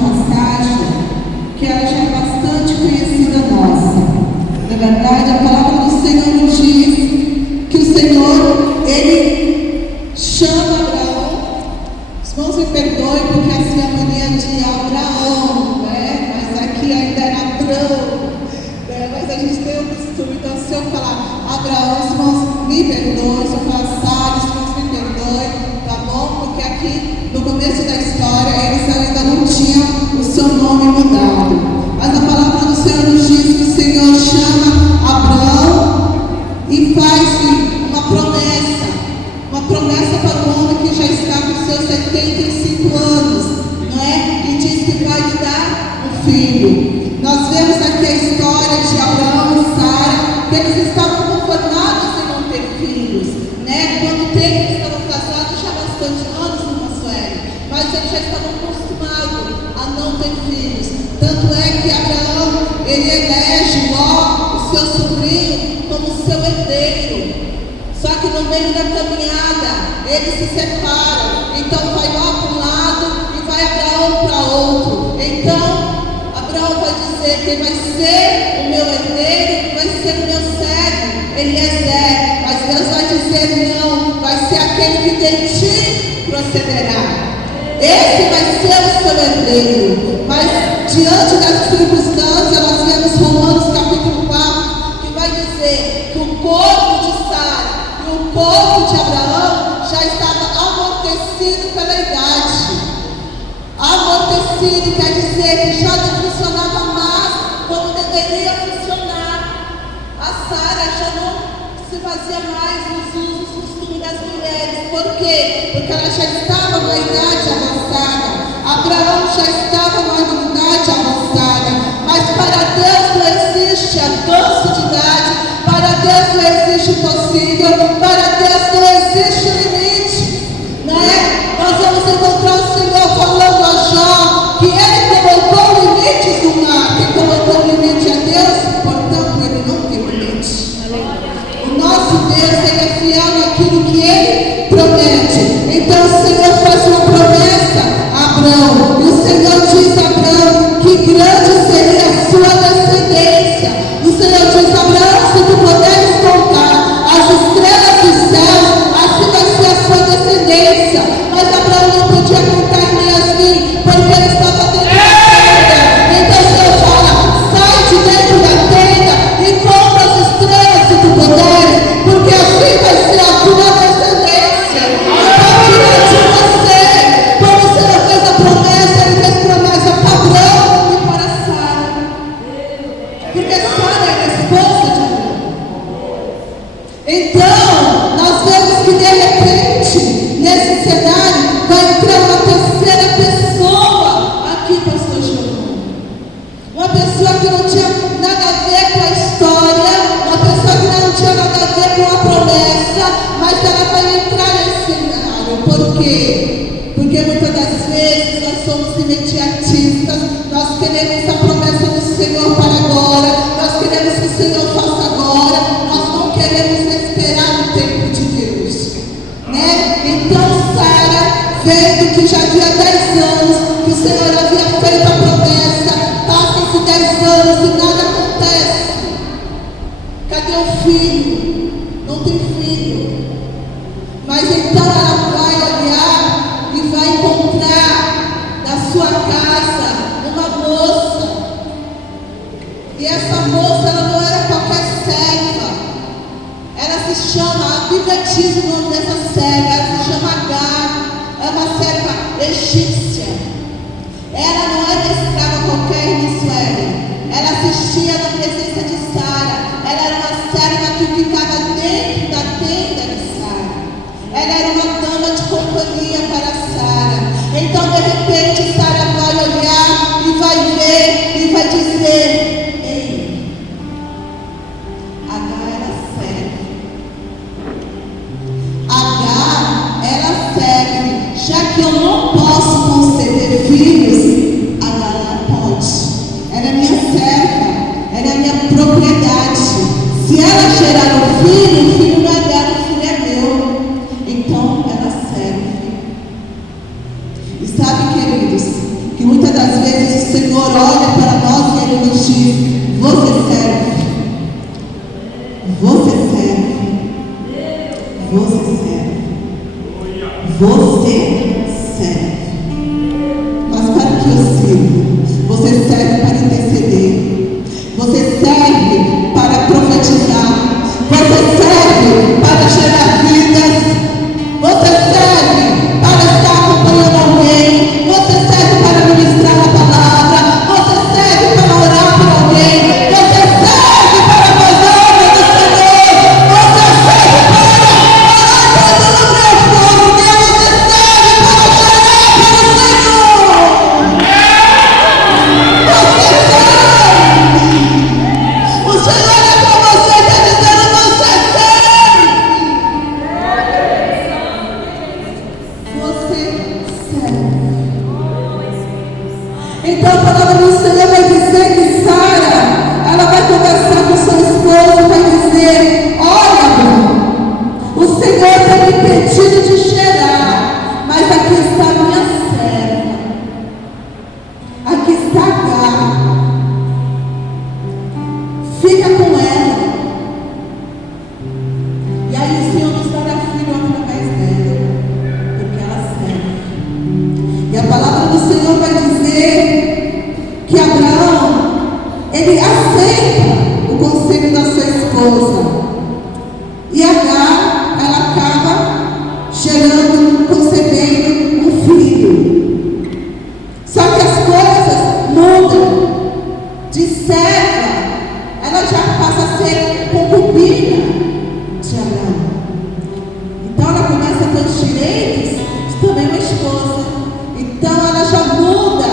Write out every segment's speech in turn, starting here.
passagem que ela já é bastante conhecida nossa. Na verdade, a palavra do Senhor nos diz que o Senhor, Ele chama Abraão. Os irmãos me perdoem porque assim a mania de Abraão, né? Mas aqui ainda era Abrão, né? Mas a gente tem o costume, então se eu falar Abraão, os irmãos me perdoem, se eu falar Sara, os irmãos me perdoem, tá bom? Porque aqui no começo da história eles ainda não tinham o seu nome mudado. Mas a palavra do Senhor nos diz que o Senhor chama Abraão e faz uma promessa para o homem que já está com seus 75 anos, não é? E diz que vai lhe dar um filho. Nós vemos aqui a história de Abraão e Sara, que eles estavam conformados em não ter filhos, né? Quando eles estavam casados já há bastante anos no Consuelo, mas eles já estavam acostumados a não ter filhos. Tanto é que Abraão, ele elege Ló, o seu sobrinho, como seu herdeiro. Só que no meio da caminhada, eles se separam. Então vai Ló para um lado e vai Abraão para outro. Então, Abraão vai dizer que vai ser o meu herdeiro, vai ser o meu servo, Eliezer. Mas Deus vai dizer não, vai ser aquele que de ti procederá. Esse vai ser o seu herdeiro. Mas diante das circunstâncias, nós vemos Romanos capítulo 4, que vai dizer que o corpo de Sara e o corpo de Abraão já estava amortecido pela idade. Amortecido quer dizer que já não funcionava mais como deveria funcionar. A Sara já não se fazia mais os usos, os costumes das mulheres. Por quê? Porque ela já estava na idade avançada. Abraão já estava na idade avançada. Mas para Deus não existe avanço de idade. Para Deus não existe impossível. Para Deus não existe limite, né? Nós vamos encontrar o Senhor falando a Jó que Ele colocou limites no mar. Quem colocou limite é Deus, portanto Ele não tem limite. O nosso Deus, Ele é fiel naquilo que Ele promete. Então o Senhor faz uma promessa a Abraão, e o Senhor diz a Abraão que grande seria a sua descendência. O Senhor diz a Abraão, se tu puderes contar as estrelas do céu, assim vai ser a sua descendência. Mas Abraão não podia contar nem assim, porque ele estava dentro da tenda. Então o Senhor fala, sai de dentro da tenda e conta as estrelas se tu puderes, porque assim vai ser a tua descendência. A partir de você, como o Senhor fez a promessa, Ele fez promessa para Abraão e para Sara. Porque Sara é a esposa de Abraão. Então, nós vemos que de repente, nesse cenário, vai entrar uma terceira pessoa aqui, pastor João. Uma pessoa que não tinha nada a ver com a história, uma pessoa que não tinha nada a ver com a promessa, mas ela vai entrar nesse cenário. Por quê? Porque muitas das vezes nós somos imediatistas, nós queremos a promessa do Senhor para agora, nós queremos que o Senhor faça agora, nós não queremos esperar o tempo de Deus, né? Então Sara, vendo que já havia 10 anos que o Senhor havia feito a promessa, passam-se 10 anos e nada acontece. Cadê o filho? Não tem filho. Mas então ela vai olhar e vai encontrar na sua casa uma moça. E essa moça, ela não era qualquer serva. Ela se chama, a Bíblia diz o nome dessa serva, ela se chama Agar. É uma serva egípcia. Ela não era escrava qualquer em Israel. Ela assistia na presença de Sara. Ela era uma serva que ficava dentro da tenda de Sara. Ela era uma dama de companhia para Sara. Então de repente Sara vai olhar e vai ver e vai dizer: ei, Agar era serva. Agar era serva. Já que eu não posso conceder filhos, Agar pode. Ela é minha serva, ela é minha propriedade. Se ela gerar um filho, o filho não é dela, o filho é meu. Então ela serve. E sabe, queridos, que muitas das vezes Então a palavra do Senhor vai dizer que Sara, ela vai conversar com seu esposo, vai dizer: olha, Abraão, o Senhor tem me impedido de cheirar, mas aqui está minha serva, aqui está Agar, fica com ela. E aí o Senhor nos dará filho através dela, porque ela serve. E a palavra do Senhor vai dizer que Abraão, ele aceita o conselho da sua esposa. E Agar, ela acaba gerando, concebendo um filho. Só que as coisas mudam. De serva, ela já passa a ser concubina de Abraão. Então ela começa a ter os direitos de também uma esposa. Então ela já muda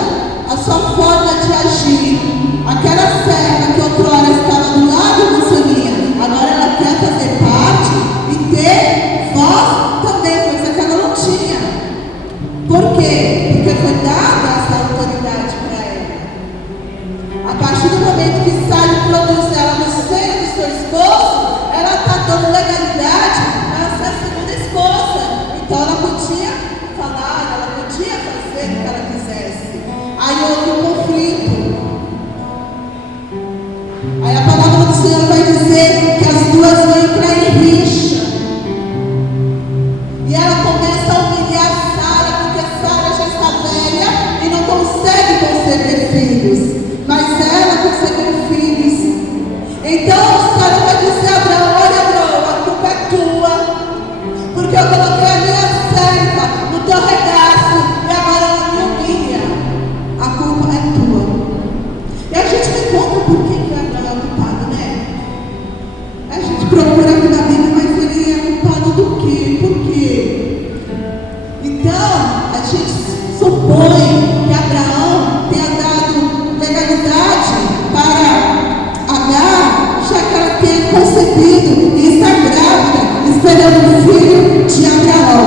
a sua forma de agir. Aquela serva que outrora estava do lado do Soninha, agora ela quer fazer parte e ter voz também, coisa que ela não tinha. Por quê? Porque foi dada essa autoridade para ela. A partir do momento que sai e produz ela no seio do seu esposo, ela está dando legalidade a ser a segunda esposa. Então ela podia falar, ela podia fazer o que ela quisesse. Aí houve um conflito. Aí a palavra do Senhor vai dizer que as duas vão entrar em rixa. E ela começa a humilhar Sara, porque Sara já está velha e não consegue conceber filhos. Mas ela concebeu filhos. Então Sara vai dizer a Abraão: olha, Abraão, a culpa é tua, porque eu coloquei a minha serva no teu regaço e agora ela me humilha. A culpa é tua. E a gente me conta por que Abraão é culpado, né? A gente procura aqui na Bíblia, mas ele é culpado do quê? Por quê? Então a gente supõe que Abraão tenha dado legalidade para Agar, já que ela tenha concebido e está grávida, esperando um filho de Abraão.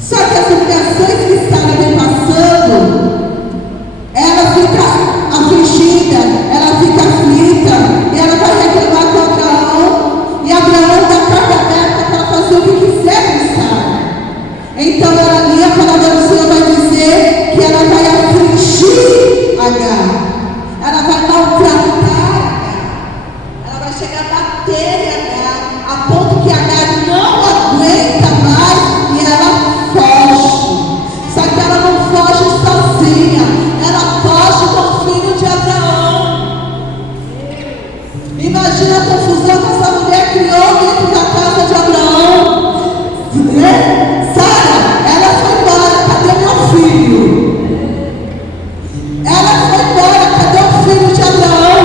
Só que as humilhações que Sara vem passando, ela fica afligida, ela fica aflita, e ela vai reclamar com Abraão, e Abraão dá carta aberta para fazer o que quiser com Sara. Então ela ali, a palavra do Senhor vai dizer que ela vai afligir Agar, ela vai maltratar Agar, ela vai chegar a bater em Agar, a ponto que Agar não aguenta mais e ela foge. Só que ela não foge sozinha, ela foge com o filho de Abraão. Imagina a confusão que essa mulher criou dentro da casa de Abraão. Sara, ela foi embora, cadê meu filho? Ela foi embora, cadê o filho de Abraão?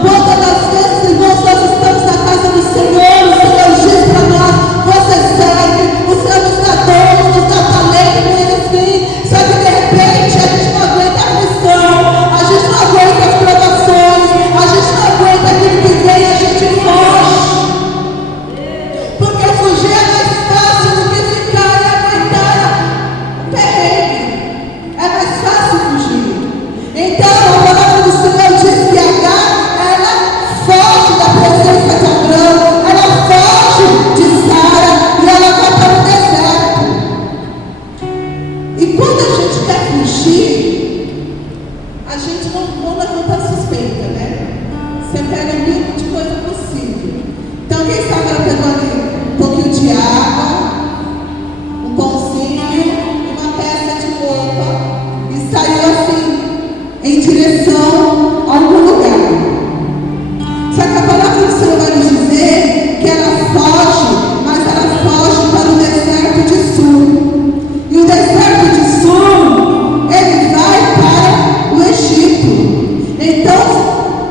Quantas das vezes, irmãos, nós estamos na casa do Senhor, o Senhor diz para nós: você serve, o Senhor nos dá dom, nos dá talento, assim. Só que de repente a gente não aguenta a aflição, a gente não aguenta as provações, a gente não aguenta aquilo que vem, a gente foge. Porque fugir é mais fácil do que ficar e aguentar o perrengue. É mais fácil fugir. Então a palavra do Senhor diz que Agar, ela foge da presença de Abraão, ela foge de Sara e ela vai para o deserto. E quando a gente quer fugir, a gente não levanta suspeita, né? Você pega o mínimo de coisa possível. Então quem sabe ela pegou ali um pouquinho de água, um pãozinho e uma peça de roupa e saiu assim em direção a algum lugar. Só que a palavra do Senhor vai nos dizer que ela foge, mas ela foge para o deserto de Sul. E o deserto de Sul, ele vai para o Egito. Então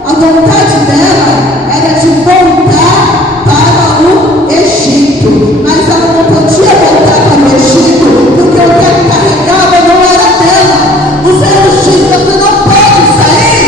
a vontade dela era de voltar para o Egito, mas ela não podia voltar para o Egito, porque o que ela carregava não era dela. O Senhor diz: você não pode sair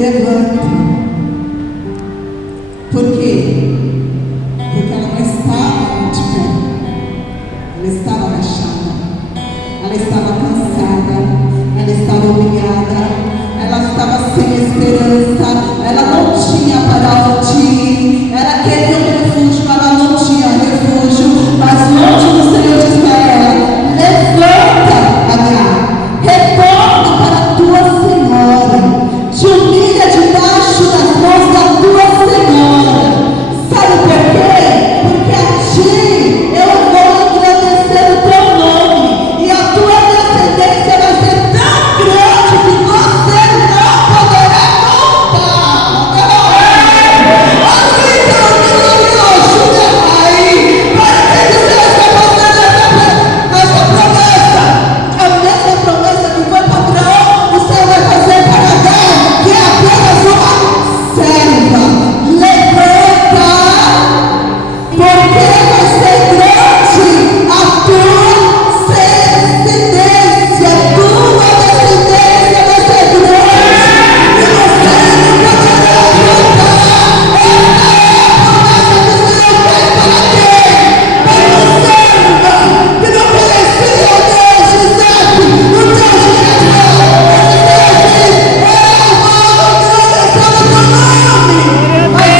levanta. Por quê? Porque ela não estava de pé, ela estava agachada, ela estava cansada, ela estava humilhada, ela estava sem esperança, ela não tinha para onde ir, ela queria um refúgio, mas ela não tinha refúgio. Mas longe do Senhor disse para ela: levanta, Agar, retorna para a tua senhora, te humilha debaixo das mãos da tua senhora. Sabe por quê? Porque a ti eu vou engrandecer o teu nome, e a tua descendência vai ser tão grande que você não poderá contar. Aí, para que Deus está fazendo essa promessa? A mesma promessa que foi para Abraão, o Senhor vai fazer para Agar, que é apenas uma serva. Levanta, porque vai ser grande a tua descendência. Tua descendência vai ser grande e você não poderá contar. Essa é a promessa que o Senhor fez para quem? Para uma serva que não conhecia o Deus de Isaac, o Deus de Abraão. Esse Deus diz: eu vou engrandecer o teu nome. Mas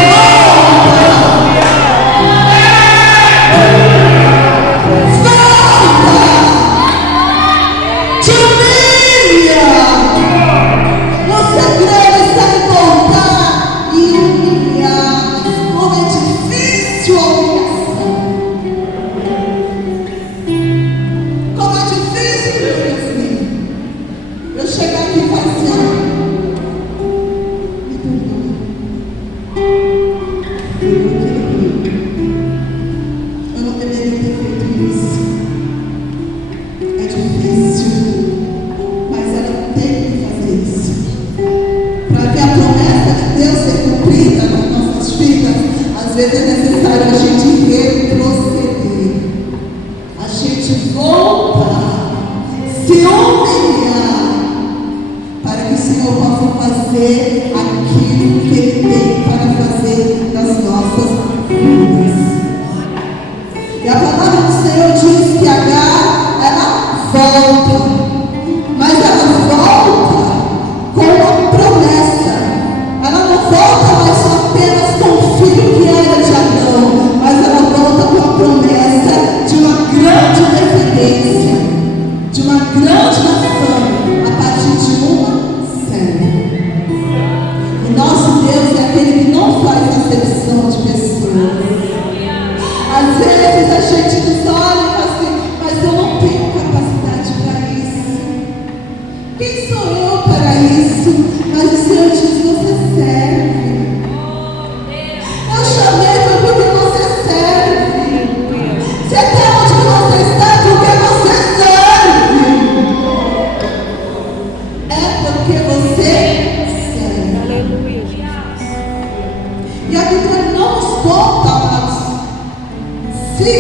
te humilha. O segredo está em voltar e humilhar. Como é difícil a humilhação. Como é difícil, meu filho. Eu chego aqui e falo assim: me perdoe. Eu não deveria ter feito isso. É difícil, mas ela tem que fazer isso. Para que a promessa de Deus seja cumprida nas nossas vidas, às vezes é necessário a gente retroceder, a gente voltar, se humilhar, para que o Senhor possa fazer aquilo que Ele tem para fazer nas nossas vidas. E a palavra do Senhor diz que Agar, ela volta, mas ela volta com uma promessa. Ela não volta mais apenas com o filho que era de Abraão, mas ela volta com a promessa de uma grande descendência, de uma grande nação, a partir de uma serva. O nosso Deus é aquele que não faz acepção de pessoas. Às vezes a gente nos olha e fala assim: mas eu não tenho capacidade para isso. Quem sou eu para isso? Mas o Senhor diz: você serve. Eu chamei porque você serve. Se até onde você está, porque você serve. É porque você serve. Aleluia, Jesus. E a Bíblia não nos conta, amados, se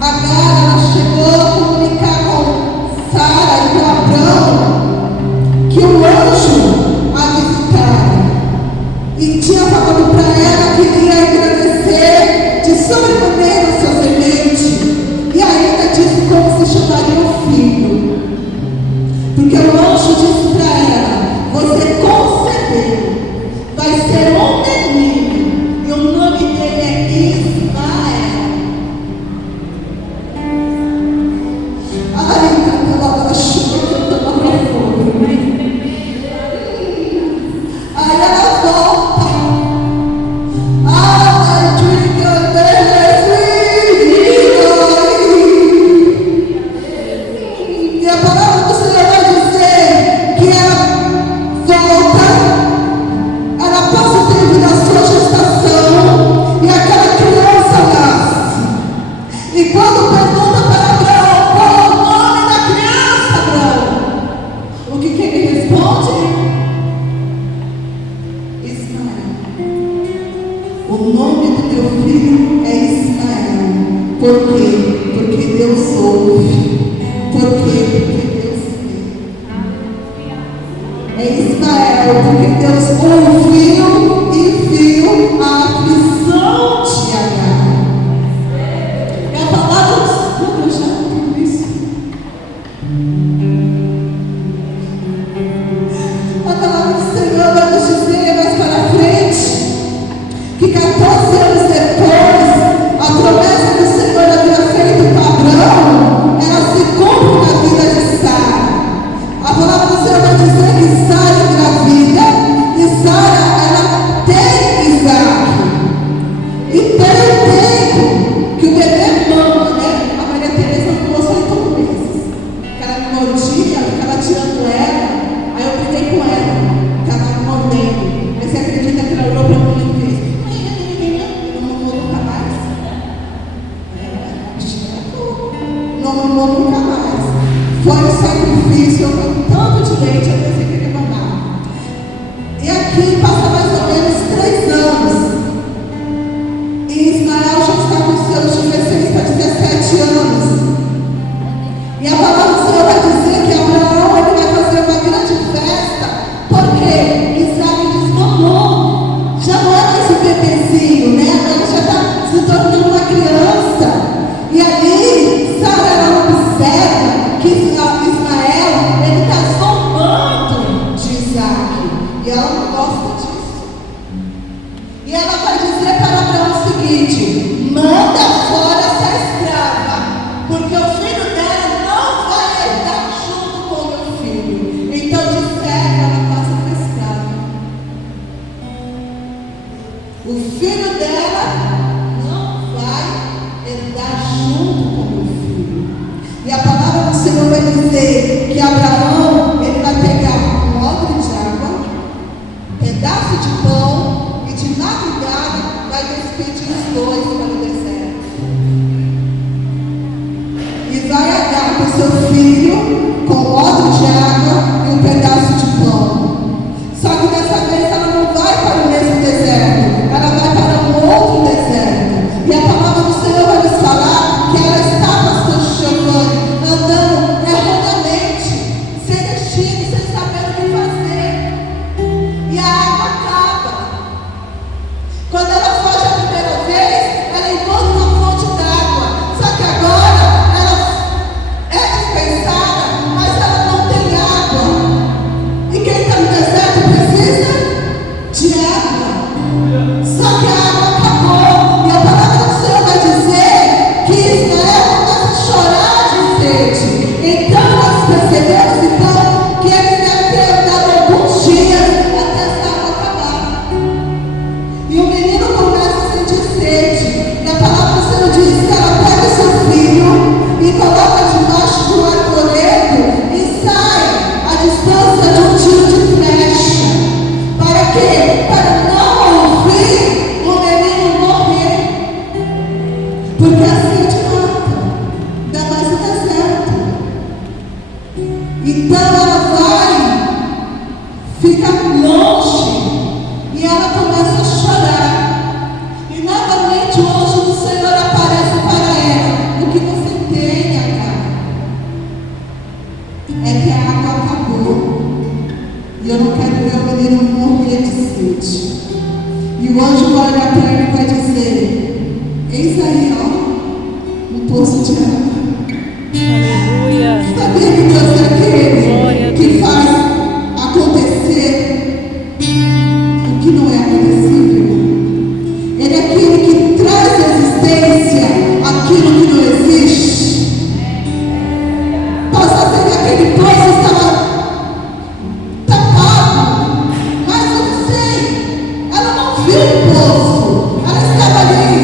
Agar ela chegou a comunicar com Sara e com Abraão que o anjo a visitara e tinha falado para ela que iria agradecer de sobremaneira o seu semente, e ainda disse como se chamaria o filho, porque o anjo disse para ela: você concebeu, vai ser um menino e o nome dele é Ismael. Ai, aquela chuva que eu estava fogo. Aí ela volta. Ai, twinkle, e a palavra do Senhor vai dizer que ela volta, ela passa o tempo da sua gestação e aquela criança nasce. E quando pergunta para Abraão qual é o nome da criança, Abraão, o que ele responde? Ismael. O nome do meu filho é Ismael. Por quê? Porque Deus ouve. Por quê? Porque Deus vê. É Ismael, porque Deus mamou nunca mais. Foi um sacrifício, eu com tanto de leite, eu pensei que ele mamar. E aqui passa mais ou menos 3 anos. E Ismael já está com seus 16 para 17 anos. E a palavra do Senhor vai dizer que Abraão ele vai fazer uma grande festa, porque Isaac desmamou. Já não é mais um bebezinho, né? Ele já está se tornando uma criança. E ali, Sara observa que Ismael ele está zombando de Isaac. E ela não gosta disso. E ela vai dizer para Abraão o seguinte: manda fora essa escrava, porque o filho dela não vai herdar junto com o meu filho. Então de serva ela passa para escrava. O filho dela não vai herdar junto com o meu filho. E a palavra do Senhor vai dizer que Abraão ele vai pegar um odre de água, pedaço de pão, e de madrugada vai despedir os dois para o deserto. E vai agarrar com seu filho com um odre de água e um pedaço de pão. Só que dessa vez ela não vai para o mesmo deserto, ela vai para um outro deserto. E a palavra do Senhor vai nos falar que ela está, pastor Giovanni, andando erradamente, sem destino, sem saber o que fazer. E a água acaba. Quando ela foge a primeira vez, ela encontra uma fonte d'água. Só que agora ela é dispensada, mas ela não tem água. E quem está no deserto precisa de água. Só que a água acabou. E a palavra do Senhor vai dizer que Israel começa a chorar de sede. Então nós percebemos então que eles devem ter andado alguns dias até essa água acabar. E o menino começa a sentir sede. E a palavra do Senhor diz que ela pega o seu filho e coloca debaixo do arvoredo e sai a distância de um tiro de flecha. Para quê? Para não ouvir o menino morrer. Porque a sede mata, ainda mais no deserto. Então ela vai, fica longe e ela começa a chorar. E novamente o anjo do Senhor aparece para ela. O que você tem, Agar? É que a água acabou. E eu não quero ver o menino morrer de sede. E o anjo vai olhar para ele e vai dizer: eis aí, ó, um poço de água. Aleluia. Sabia que Deus é Glória a aquele que Deus. faz acontecer o que não é acontecível? Ele é aquele que traz à existência aquilo que não existe. Possa ser que aquele poço estava tapado, mas eu não sei. Ela não viu o poço. Ela estava ali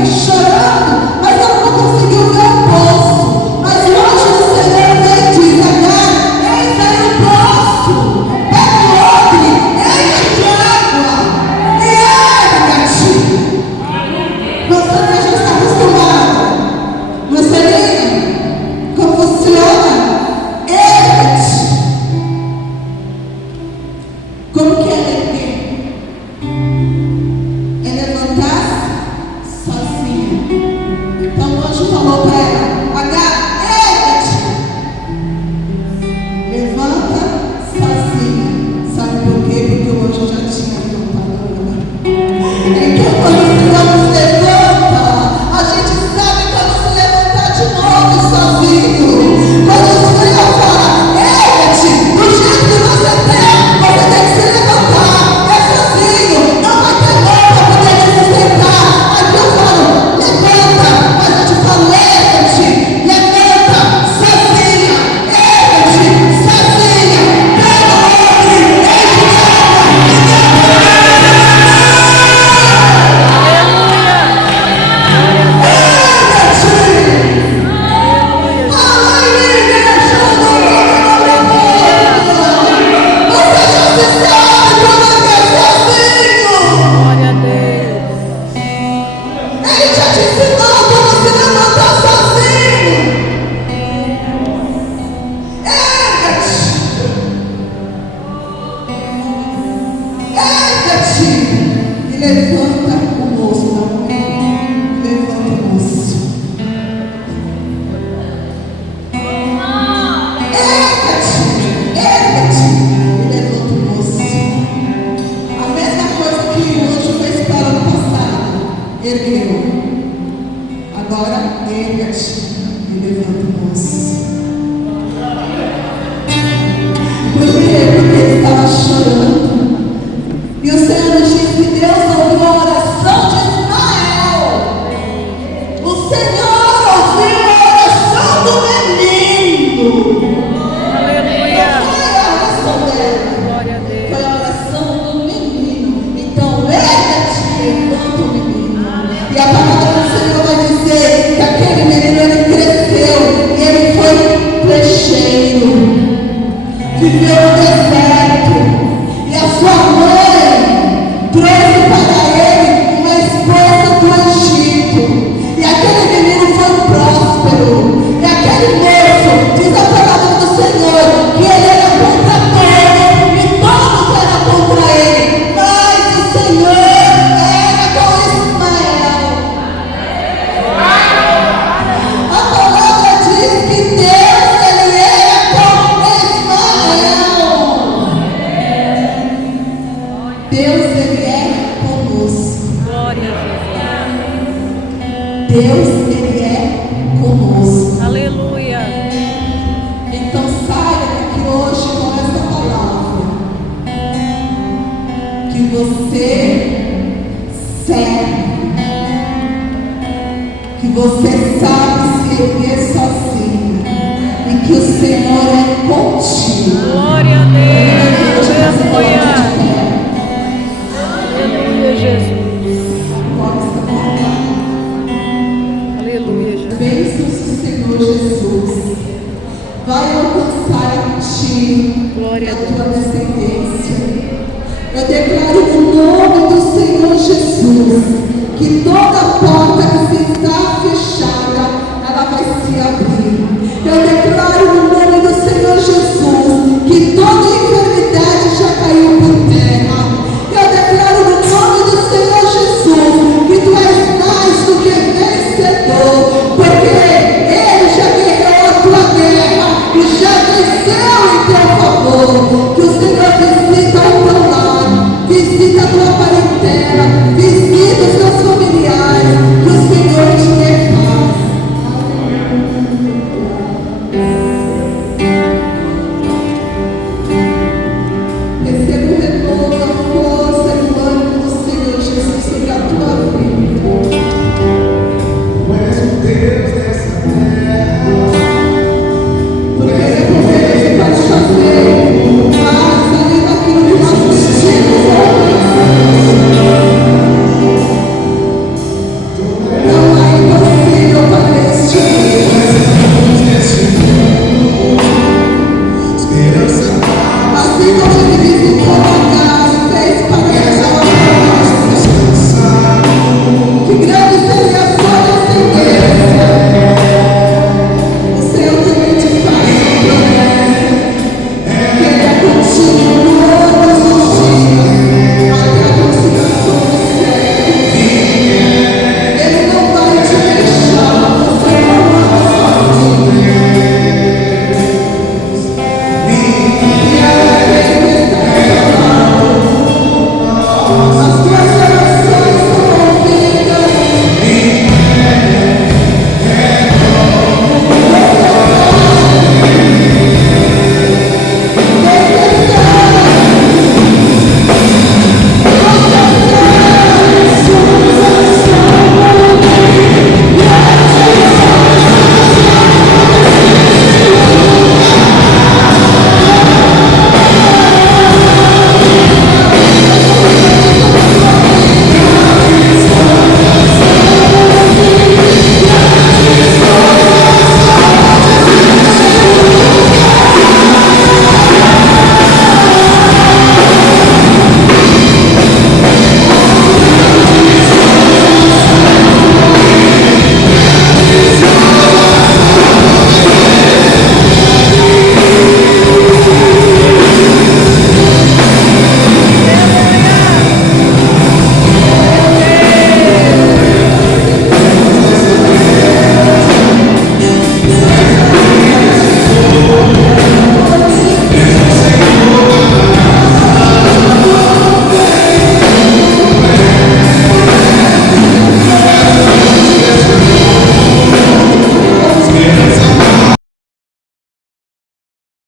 que o Senhor é contigo. Glória a Deus. Aleluia. Aleluia, Jesus. Aleluia, Jesus. Bênçãos do Senhor Jesus vai alcançar a ti, Glória a a tua Deus. descendência. Eu declaro no nome do Senhor Jesus que toda porta que se está fechada, ela vai se abrir.